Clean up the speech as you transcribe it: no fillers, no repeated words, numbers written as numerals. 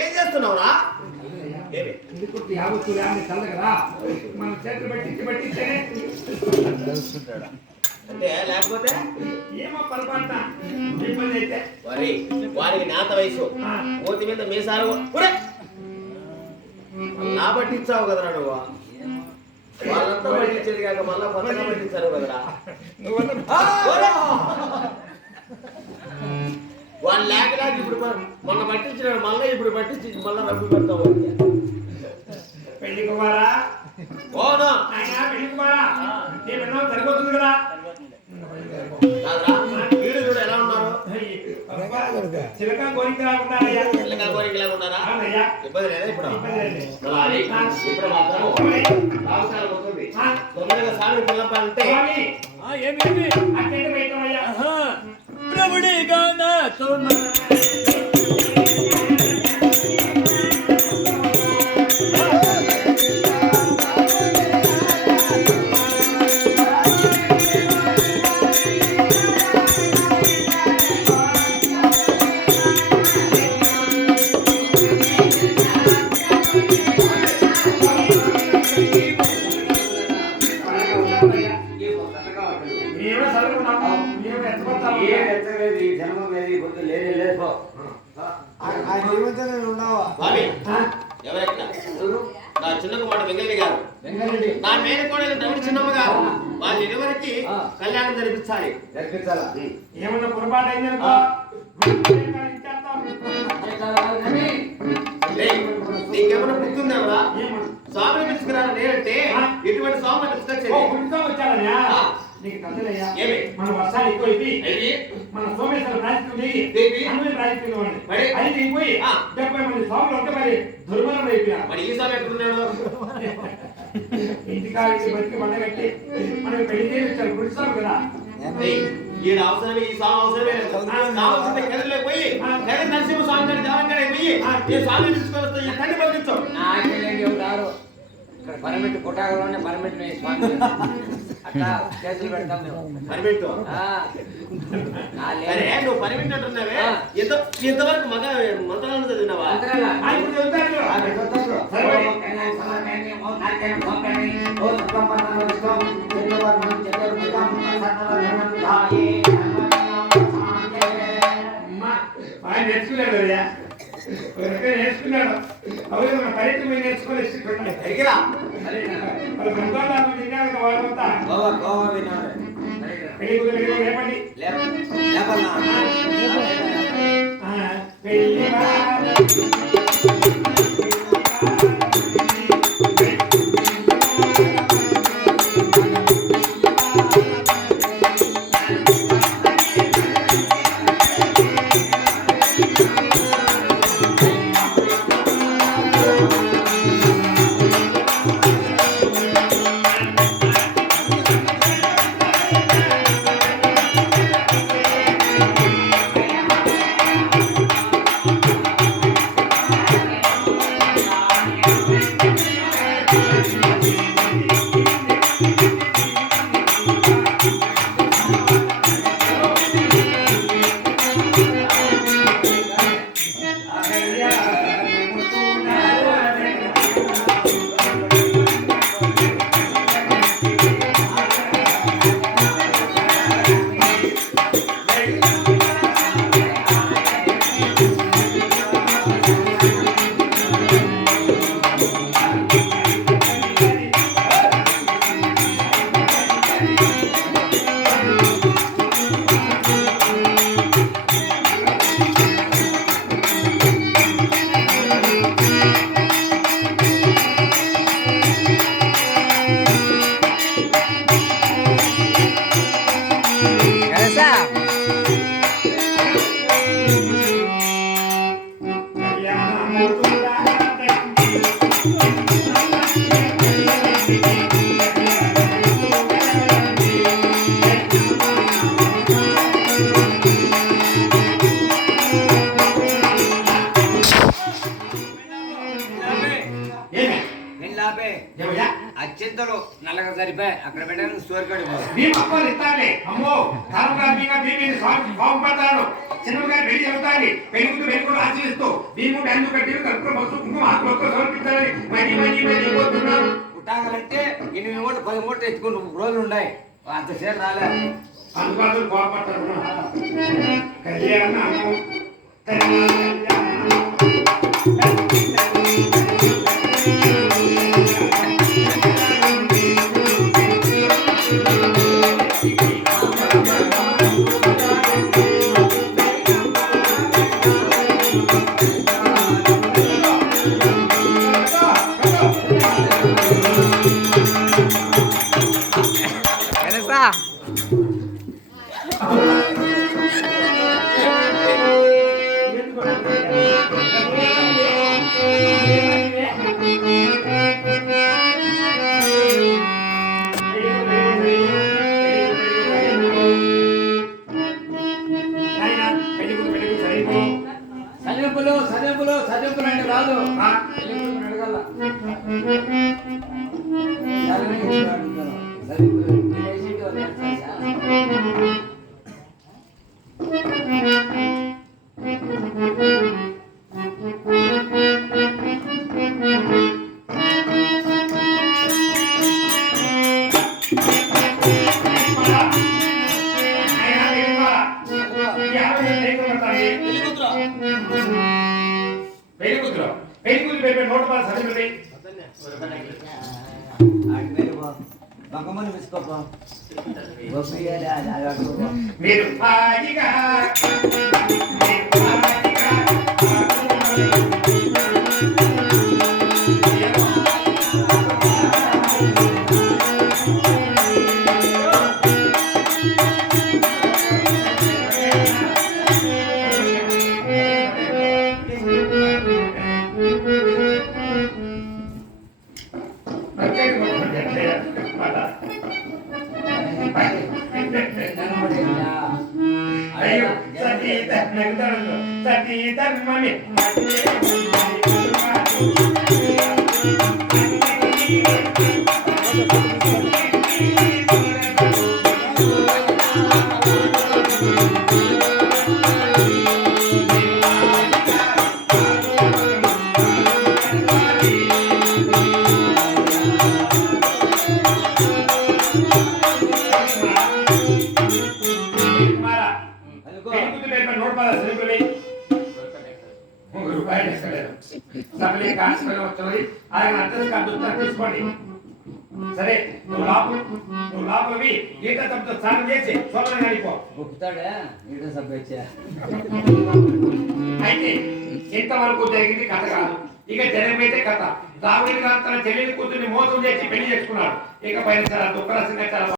ఏం చేస్తున్నావురా? మన చేతులు పట్టించేనే అంటే లేకపోతే ఏమో పొరపాటున ఇబ్బంది అయితే వారికి నేత వయసు మూతి మీద మీసాలు నా పట్టించావు కదరా నువ్వు. వాళ్ళంతా పట్టించేది కాక మళ్ళా కొత్తగా పట్టించారు కదరా. వాళ్ళు లేక ఇప్పుడు మొన్న పట్టించినాడు, మళ్ళీ ఇప్పుడు పట్టించి మళ్ళీ రబ్బు పెడతావు. పెళ్లి కుమారా ఓనా ఆయన పెళ్లి కుమారా నేను సరిపోతుంది కదా. వీడు చూడు ఎలా ఉన్నారు, చిలక కోరిక రాకుండా చిలక కోరిక లేకున్నారా? ఇబ్బంది లేదా? ఇప్పుడు ఇప్పుడు మాత్రం అవసరం వస్తుంది. తొందరగా సాగు పిల్లపాలంటే ఏమి అట్టేంటి పెట్టమయ్యా ప్రభుడిగా నాతో నా చిన్న కుమారుడు వెంగళరెడ్డి గారు, నా మేనకోడలు రమణ చిన్నమ్మ గారు, వాళ్ళ ఇరువురికి కళ్యాణం జరిపించాలి. ఏమన్నా పొరపాటు అయిందనుకో నీకేమన్నా గుర్తుందేవరా? స్వామిని పిలుచుకురా నేనంటే ఎటువంటి స్వామిని వచ్చాడయ్యా. నీకు కథలయ్యా మన వర్షాలు ఎక్కువైపోయి మన సోమేశ్వర ప్రాజెక్టు ప్రాజెక్టు అయిపోయి 70 మంది స్వాములు ఉంటే మరి దుర్మలం అయిపోయారు. మరి ఈ స్వామి ఎక్కడున్నాడు? ఇంటికాడికి బతికి మండగట్టి మనకి పెళ్లి చేయించారు గుడిస్తాం కదా. ఈయన అవసరమే, ఈ స్వామి అవసరమే కావాల్సిందే. కదిలో పోయి కది నరసింహ స్వామి గారి దేవాలయానికి పోయి ఈ స్వామిని తీసుకొని వస్తే ఈ కన్ని పంపించాం. పరమిట్టు పుట్టాగలోనే పరమిట్టు స్వామి అట్లా చేతులు పెడతాం మేము. పరమిట్టు నువ్వు పరమిట్టు అంటున్నావే, ఇంతవరకు మగ మంత్రాలను చదివినావా? నేర్చుకున్నాడు నేర్చుకున్నాడు అవే మన పర్యటన పోయి నేర్చుకోవాలి. లేపండి సరిపోయి అక్కడ పెట్టడానికి స్టోర్ కార్డు మేము అప్పలు ఇస్తానులే అమ్మో తరంగా బీబీని స్వామికి బాగుపడతాను చిన్నగా పెళ్లి చెబుతాను పెళ్లి ఆచరిస్తూ భీము బ్యాంకు కట్టి కర్పూర భక్తు కుంకుమ ఆకులతో సమర్పించాలని మనీ పోతున్నాం పుట్టాలంటే 8 మూటలు 10 మూటలు ఎత్తుకుని రోజులు ఉన్నాయి అంతసేపు రాలే అందుబాటులో బాగుపడతాను కళ్యాణము చదువుకులు అంటే రాదు అడగల మీరు హాయిగా సతీ ధర్మమే సరే నువ్వు లోపలివి ఈత తప్పుతో స్నానం చేసి సోమని అడిపో అయితే ఇంతవరకు జరిగింది కథ కాదు ఇక జరిగితే కథ రావుడి గారు తన చెల్లెలి కూతుర్ని మోసం చేసి పెళ్లి చేసుకున్నాడు ఇక పైన చాలా దుఃఖరసంగా చాలా